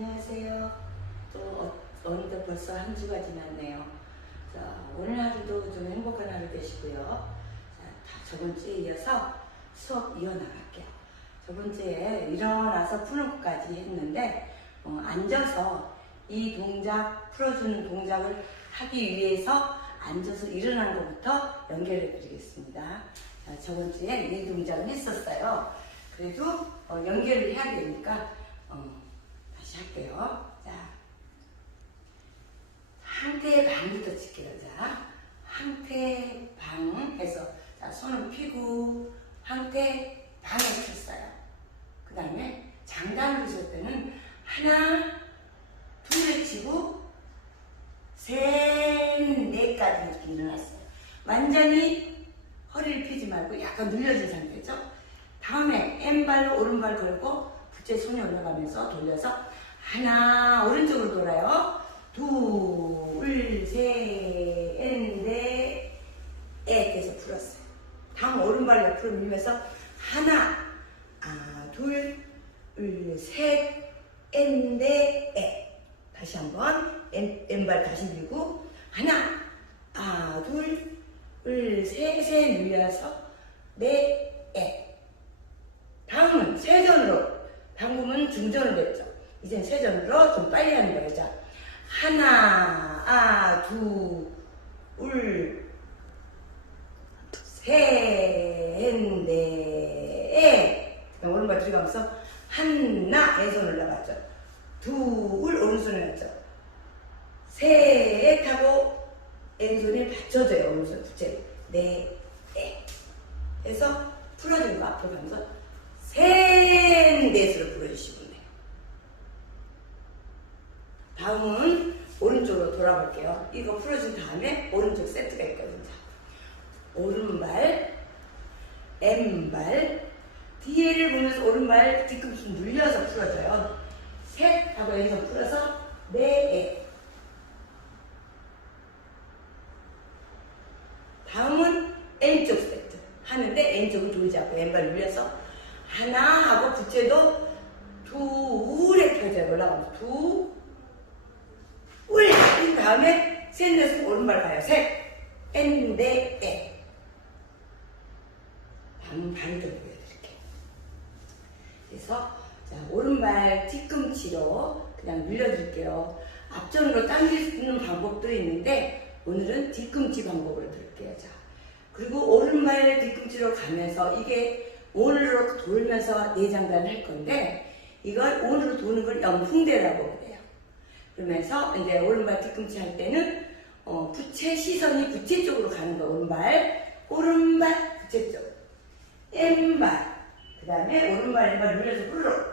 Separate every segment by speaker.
Speaker 1: 안녕하세요. 또 어, 어느덧 벌써 한 주가 지났네요. 자, 오늘 하루도 좀 행복한 하루 되시고요. 자, 다 저번 주에 이어서 수업 이어나갈게요. 저번 주에 일어나서 푸는 것까지 했는데 어, 앉아서 이 동작 풀어주는 동작을 하기 위해서 앉아서 일어나는 것부터 연결해 드리겠습니다. 자, 저번 주에 이 동작을 했었어요. 그래도 어, 연결을 해야 되니까 어, 할게요. 자, 항태 방부터 칠게요. 자, 항태 방 해서 자, 손을 펴고 항태 방에 쳤어요. 그 다음에 장단을 칠 때는 하나, 둘을 치고 셋, 넷까지 이렇게 일어났어요. 완전히 허리를 펴지 말고 약간 눌려진 상태죠. 다음에 왼발로 오른발 걸고 부채 손이 올라가면서 돌려서 하나 오른쪽으로 돌아요. 둘, 셋, 넷, 에 해서 풀었어요. 다음 오른발 옆으로 밀면서 하나, 아, 둘, 셋, 넷, 에 다시 한번 왼, 왼발 다시 밀고 하나, 아, 둘, 셋, 셋 밀려서 넷, 에 다음은 세전으로 방금은 중전으로 했죠. 이젠 세전으로 좀 빨리 하는 거예요. 자, 하나, 아, 두, 울, 셋, 넷, 에. 그다음 오른발 들어가면서 하나, 왼손 올라갔죠. 둘, 오른손에 갔죠. 셋 하고 왼손이 받쳐줘요. 오른손 부채. 네, 에. 해서 풀어주는 거 앞으로 가면서 셋, 넷으로 불러주시면 돼요. 다음은 오른쪽으로 돌아볼게요. 이거 풀어준 다음에 오른쪽 세트가 있거든요. 자, 오른발, 왼발, 뒤에를 보면서 뒤꿈치 눌려서 풀어줘요. 셋 하고 왼손 풀어서 네, 에. 다음은 왼쪽 세트 하는데 왼쪽은 돌지 않고 왼발 눌려서 하나 하고 부채도 둘에 펴져요. 올라가면서 두, 울. 그 다음에 셋, 넷은 오른발 가요. 셋, 엔, 네, 에. 다음 발을 좀 보여드릴게요. 그래서 자, 오른발 뒤꿈치로 그냥 눌려드릴게요. 앞전으로 당기는 방법도 있는데 오늘은 뒤꿈치 방법을 드릴게요. 자, 그리고 오른발 뒤꿈치로 가면서 이게 오늘로 돌면서 내장단을 할 건데 이걸 오늘로 도는 걸 영풍대라고 그래요. 그러면서 이제 오른발 뒤꿈치 할 때는 어, 부채 시선이 부채 쪽으로 가는 거 오른발 오른발 부채 쪽 왼발 그 다음에 오른발 왼발 눌려서 불러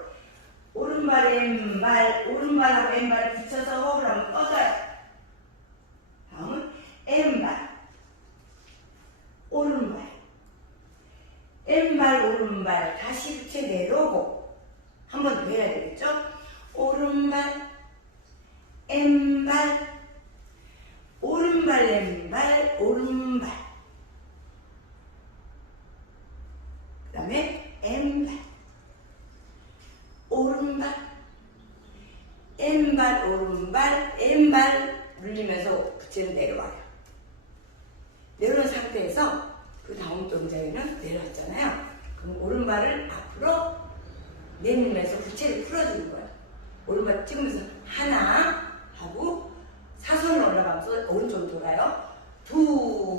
Speaker 1: 오른발 왼발 오른발하고 왼발을 붙여서 호흡을 한번 뻗어요. 다음은 왼발 오른발 왼발 오른발 다시 부채 내려오고 한 번 더 해야 되겠죠? 오른발 왼발 오른발 왼발 오른발 그 다음에 왼발 오른발 왼발 오른발 왼발 눌리면서 부채는 내려와요 내려온 상태에서 그 다음 동작에는 내려왔잖아요. 그럼 오른발을 앞으로 내밀면서 부채를 풀어주는 거예요. 오른발 찍으면서 하나 하고 사선으로 올라가면서 오른쪽으로 돌아요.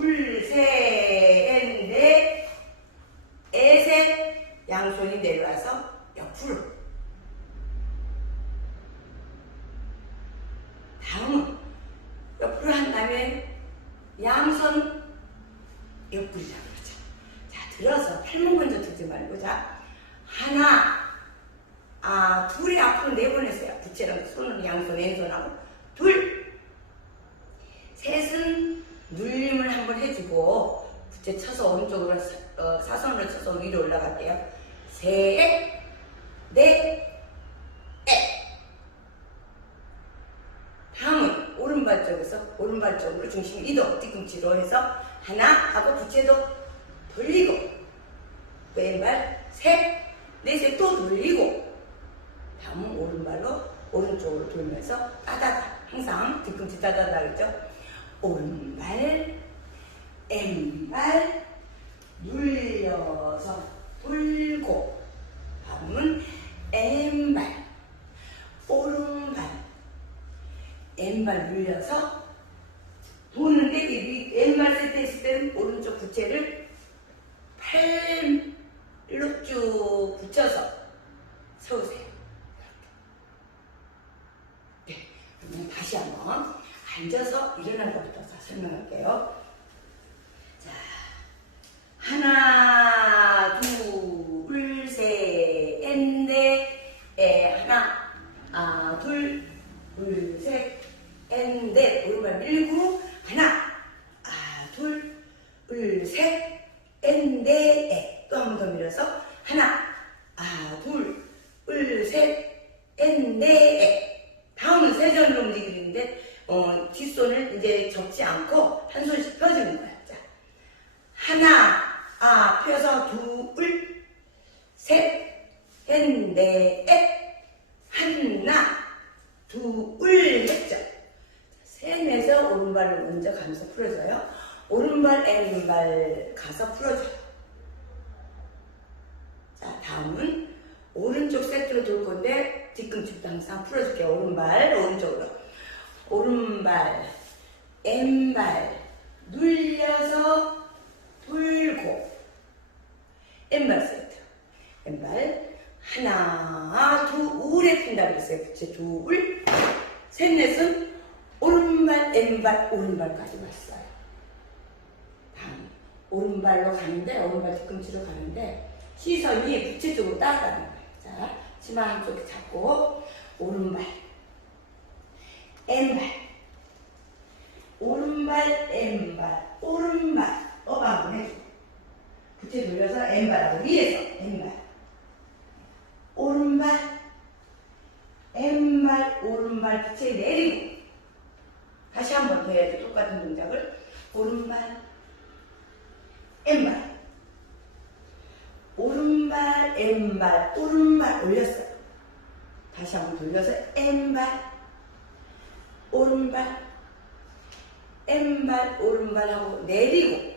Speaker 1: 둘, 셋, 넷, 에셋 양손이 내려와서 옆으로 다음은 옆으로 한 다음에 양손 옆구리 잡으죠. 자, 들어서 팔목 먼저 들지 말고, 자, 하나, 아, 둘이 앞으로 내보내세요. 부채랑 손은 양손, 왼손하고, 둘, 셋은 눌림을 한번 해주고, 부채 쳐서 오른쪽으로, 사, 어, 사선으로 쳐서 위로 올라갈게요. 셋, 넷, 에. 다음은 오른발 쪽에서 오른발 쪽으로 중심 이동 뒤꿈치로 해서 하나 하고 부채도 돌리고 왼발 셋 넷에 또 돌리고 다음은 오른발로 오른쪽으로 돌면서 따다다 항상 뒤꿈치 따다다 그랬죠? 오른발 왼발 눌려서 돌고 다음은 왼발 오른발. 왼발 눌려서 도는데 이 왼발 세트 했을 때는 오른쪽 부채를 119 가면서 풀어줘요. 오른발, 왼발 가서 풀어줘요. 자, 다음은 오른쪽 세트로 돌 건데 뒤꿈치부터 항상 풀어줄게요. 오른발, 오른쪽으로. 오른발, 왼발, 눌려서 돌고, 왼발 세트. 왼발, 하나, 둘에 핀다 그랬어요. 부채 둘, 셋, 넷은 오른발, 왼발, 오른발까지 왔어요. 다음, 오른발로 가는데, 오른발 뒤꿈치로 가는데, 시선이 부채 쪽으로 따라가는 거예요. 자, 치마 한쪽 잡고, 오른발, 왼발, 오른발, 왼발, 오른발, 한번 해줘. 부채 돌려서 왼발하고 위에서 왼발, 오른발, 왼발, 오른발 부채 내리고 다시 한 번 더 해야 돼. 똑같은 동작을 오른발, 왼발, 오른발, 왼발, 오른발 올렸어요. 다시 한번 돌려서 왼발, 오른발, 왼발, 오른발 하고 내리고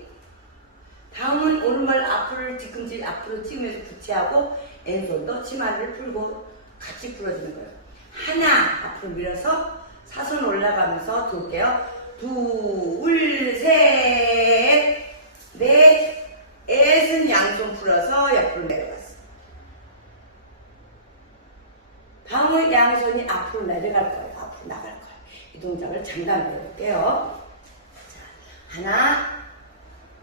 Speaker 1: 다음은 오른발 앞을 뒤꿈치 앞으로 찌면서 부채하고 왼손도 치마를 풀고 같이 풀어주는 거예요. 하나 앞으로 밀어서 사선 올라가면서 돌게요. 둘, 셋, 넷, 넷은 양손 풀어서 옆으로 내려갔어. 다음은 양손이 앞으로 내려갈 거예요. 앞으로 나갈 거예요. 이 동작을 잠깐 해볼게요. 자, 하나,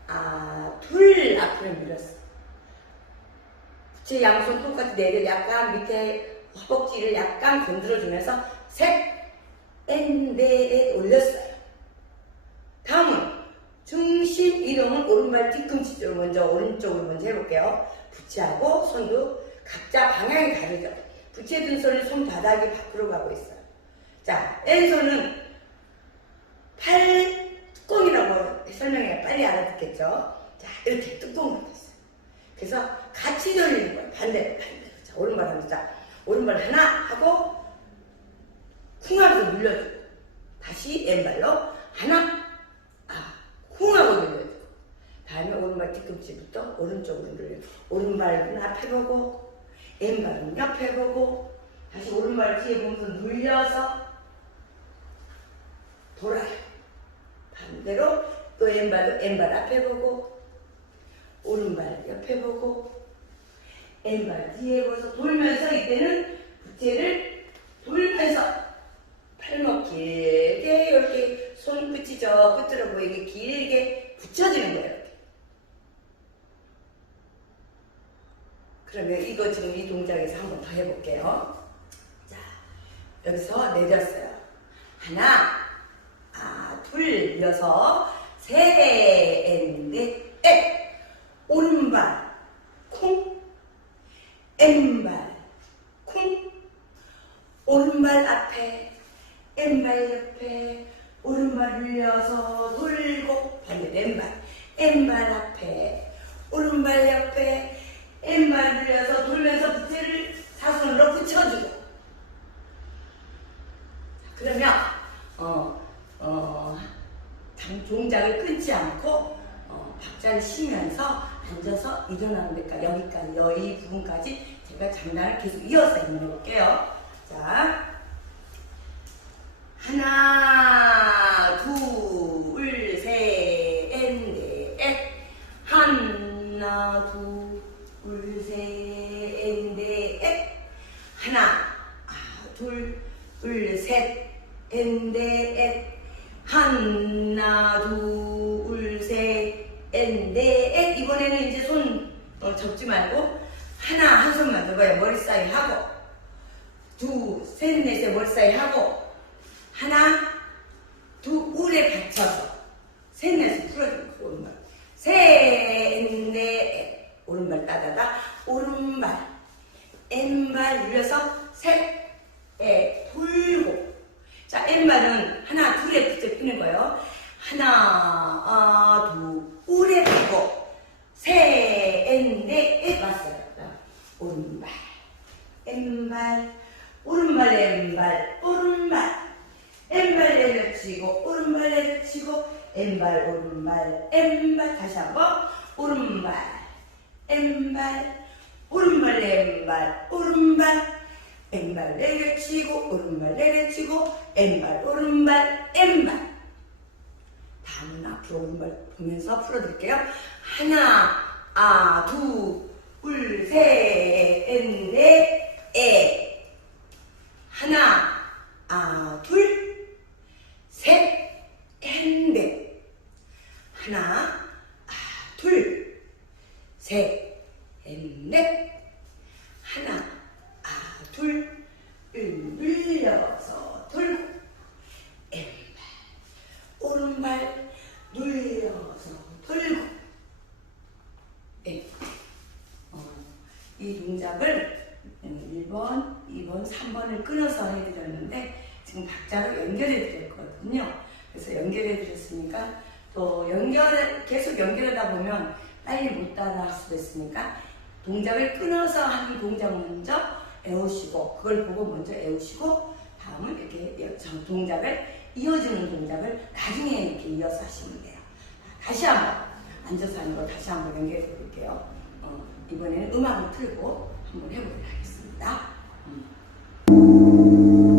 Speaker 1: 아, 둘 앞으로 밀었어. 제 양손 똑같이 내려 약간 밑에 허벅지를 약간 건드려주면서 셋, 넷, 넷 올렸어요. 다음은 중심 이동은 오른발 뒤꿈치 쪽으로 먼저 오른쪽으로 먼저 해볼게요. 부채하고 손도 각자 방향이 다르죠. 부채 든 손이 손바닥이 밖으로 가고 있어요. 자, 왼손은 팔 뚜껑이라고 설명해 빨리 알아듣겠죠? 자, 이렇게 뚜껑을 닫았어요. 그래서 같이 돌리는 거예요. 반대로, 반대로. 자, 오른발 하면서 자, 오른발 하나 하고 쿵 하고 눌러주고 다시 왼발로 하나 아, 쿵 하고 눌러주고 다음에 오른발 뒤꿈치부터 오른쪽으로 눌러요. 오른발은 앞에 보고 왼발은 옆에 보고 다시 오른발 뒤에 보면서 눌려서 돌아요. 반대로 또 왼발도 왼발 앞에 보고 오른발 옆에 보고 왼발 뒤에 보서 돌면서 이때는 부채를 돌면서 팔목 길게 이렇게 손 끝이 저 끝으로 보이게 길게 붙여주는 거예요. 그러면 이거 지금 이 동작에서 한번 더 해볼게요. 자, 여기서 내렸어요. 하나, 아, 둘, 여섯, 셋, 넷, 넷. 오른발, 쿵. 왼발, 쿵. 오른발 앞에, 왼발 옆에 오른발 올려서 돌고 반대 왼발 왼발 앞에 오른발 옆에 왼발 올려서 돌면서 부채를 사선으로 붙여주고 그러면 어, 어, 종작을 끊지 않고 어, 박자를 쉬면서 앉아서 일어나는 데까지 여기까지 여기 부분까지 제가 장단을 계속 이어서 읽어볼게요. 따다다 오른발 왼발 눌려서 셋, 에, 돌고. 자, 왼발은 하나, 둘에 붙여 피는 거예요. 하나, 아, 둘, 우에 피고, 셋, 넷, 에 맞어요. 자, 오른발, 왼발, 오른발, 왼발, 오른발. 왼발 내려치고, 오른발 내려치고, 왼발, 오른발, 왼발. 다시 한 번. 오른발, 왼발, 오른발 왼발 오른발. 왼발 내려치고 오른발 내려치고 왼발 오른발 왼발. 다음은 앞으로 오른발 보면서 풀어드릴게요. 하나 아 둘셋넷에. 하나 아 둘셋넷. 하나 아 둘 셋 넷 하나 아 둘 눌려서 돌고 왼발 오른발 눌려서 돌고 네. 어, 이 동작을 1번, 2번, 3번을 끊어서 해드렸는데 지금 박자로 연결해 드렸거든요. 그래서 연결해 드렸으니까 또 연결 계속 연결하다 보면 빨리 못 따라할 수도 있으니까 동작을 끊어서 하는 동작 먼저 외우시고 그걸 보고 먼저 외우시고 다음은 이렇게 정- 동작을 이어주는 동작을 나중에 이렇게 이어서 하시면 돼요. 다시 한번 앉아서 하는 걸 다시 한번 연결해 드릴게요. 어, 이번에는 음악을 틀고 한번 해보도록 하겠습니다. 음.